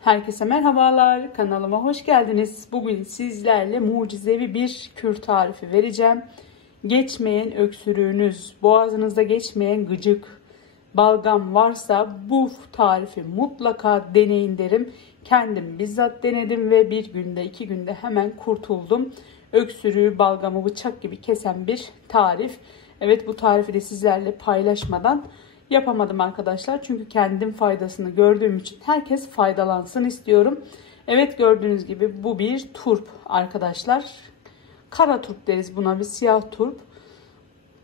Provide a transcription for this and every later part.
Herkese merhabalar, kanalıma hoş geldiniz. Bugün sizlerle mucizevi bir kür tarifi vereceğim. Geçmeyen öksürüğünüz, boğazınızda geçmeyen gıcık, balgam varsa bu tarifi mutlaka deneyin derim. Kendim bizzat denedim ve bir günde 2 günde hemen kurtuldum. Öksürüğü, balgamı bıçak gibi kesen bir tarif. Evet, bu tarifi de sizlerle paylaşmadan yapamadım arkadaşlar. Çünkü kendim faydasını gördüğüm için herkes faydalansın istiyorum. Evet, gördüğünüz gibi bu bir turp arkadaşlar. Kara turp deriz buna, bir siyah turp.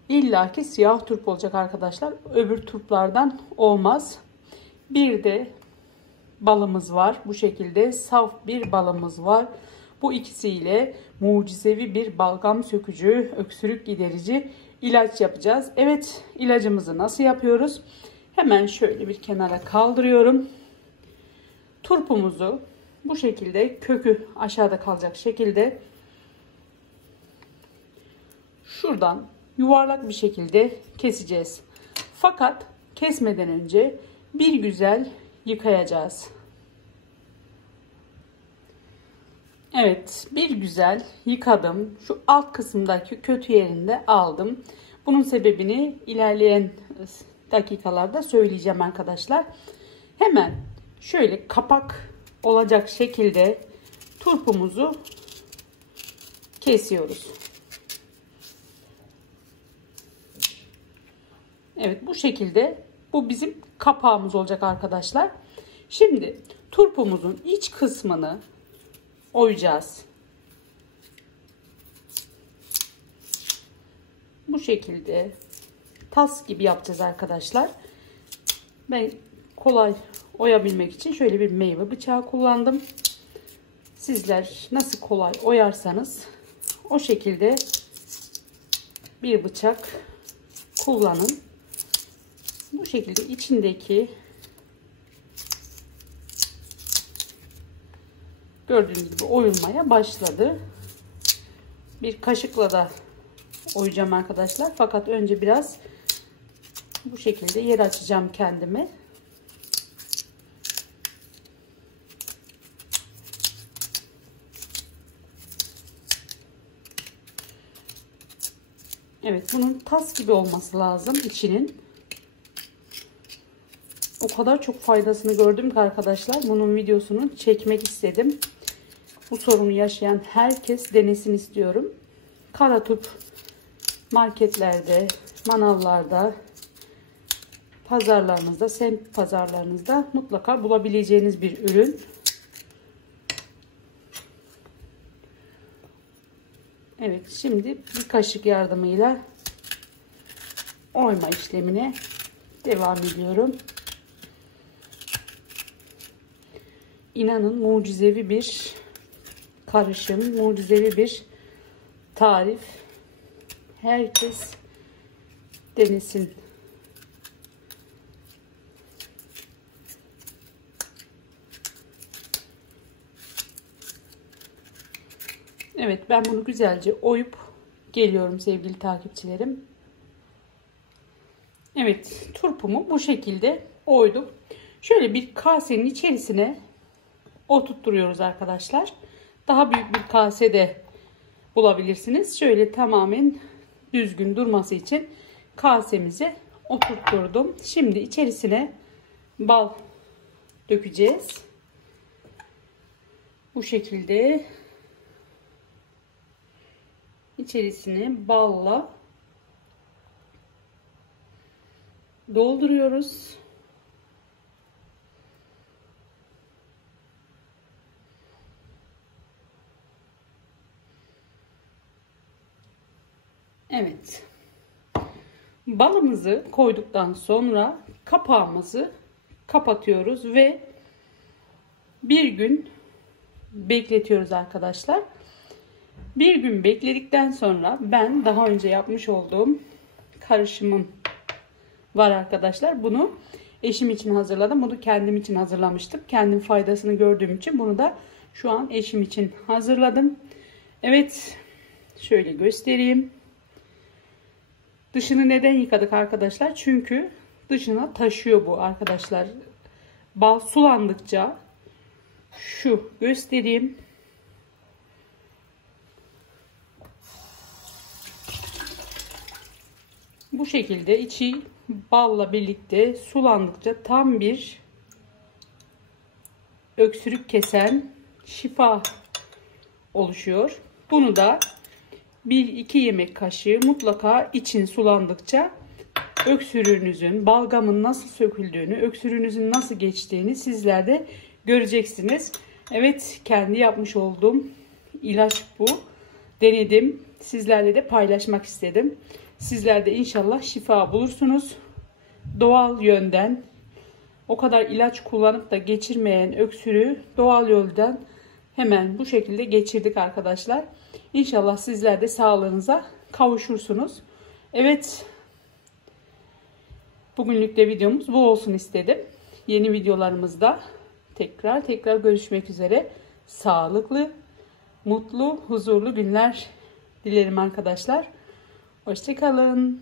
İlla ki siyah turp olacak arkadaşlar. Öbür turplardan olmaz. Bir de balımız var. Bu şekilde saf bir balımız var. Bu ikisiyle mucizevi bir balgam sökücü, öksürük giderici ilaç yapacağız. Evet, ilacımızı nasıl yapıyoruz? Hemen şöyle bir kenara kaldırıyorum. Turpumuzu bu şekilde kökü aşağıda kalacak şekilde şuradan yuvarlak bir şekilde keseceğiz. Fakat kesmeden önce bir güzel yıkayacağız. Evet, bir güzel yıkadım. Şu alt kısımdaki kötü yerinde aldım. Bunun sebebini ilerleyen dakikalarda söyleyeceğim arkadaşlar. Hemen şöyle kapak olacak şekilde turpumuzu kesiyoruz. Evet, bu şekilde bu bizim kapağımız olacak arkadaşlar. Şimdi turpumuzun iç kısmını oyacağız. Bu şekilde tas gibi yapacağız arkadaşlar. Ben kolay oyabilmek için şöyle bir meyve bıçağı kullandım. Sizler nasıl kolay oyarsanız o şekilde bir bıçak kullanın. Bu şekilde içindeki gördüğünüz gibi oyulmaya başladı. Bir kaşıkla da oyacağım arkadaşlar. Fakat önce biraz bu şekilde yer açacağım kendime. Evet, bunun tas gibi olması lazım içinin. O kadar çok faydasını gördüm ki arkadaşlar, bunun videosunu çekmek istedim. Bu sorunu yaşayan herkes denesin istiyorum. Kara turp marketlerde, manavlarda, pazarlarınızda, semt pazarlarınızda mutlaka bulabileceğiniz bir ürün. Evet, şimdi bir kaşık yardımıyla oyma işlemine devam ediyorum. İnanın mucizevi bir karışım, mucizevi bir tarif. Herkes denesin. Evet, ben bunu güzelce oyup geliyorum sevgili takipçilerim. Evet, turpumu bu şekilde oydum. Şöyle bir kasenin içerisine oturtturuyoruz arkadaşlar. Daha büyük bir kase de bulabilirsiniz. Şöyle tamamen düzgün durması için kasemizi oturtturdum. Şimdi içerisine bal dökeceğiz. Bu şekilde içerisine balla dolduruyoruz. Evet. Balımızı koyduktan sonra kapağımızı kapatıyoruz ve bir gün bekletiyoruz arkadaşlar. Bir gün bekledikten sonra ben daha önce yapmış olduğum karışımım var arkadaşlar. Bunu eşim için hazırladım. Bunu kendim için hazırlamıştım. Kendim faydasını gördüğüm için bunu da şu an eşim için hazırladım. Evet, şöyle göstereyim. Dışını neden yıkadık arkadaşlar? Çünkü dışına taşıyor bu arkadaşlar. Bal sulandıkça şu göstereyim. Bu şekilde içi balla birlikte sulandıkça tam bir öksürük kesen şifa oluşuyor. Bunu da 1-2 yemek kaşığı mutlaka için sulandıkça öksürüğünüzün, balgamın nasıl söküldüğünü, öksürüğünüzün nasıl geçtiğini sizler de göreceksiniz. Evet, kendi yapmış olduğum ilaç bu. Denedim. Sizlerle de paylaşmak istedim. Sizler de inşallah şifa bulursunuz. Doğal yönden, o kadar ilaç kullanıp da geçirmeyen öksürüğü doğal yoldan hemen bu şekilde geçirdik arkadaşlar. İnşallah sizler de sağlığınıza kavuşursunuz. Evet, bugünlük de videomuz bu olsun istedim. Yeni videolarımızda tekrar görüşmek üzere. Sağlıklı, mutlu, huzurlu günler dilerim arkadaşlar. Hoşça kalın.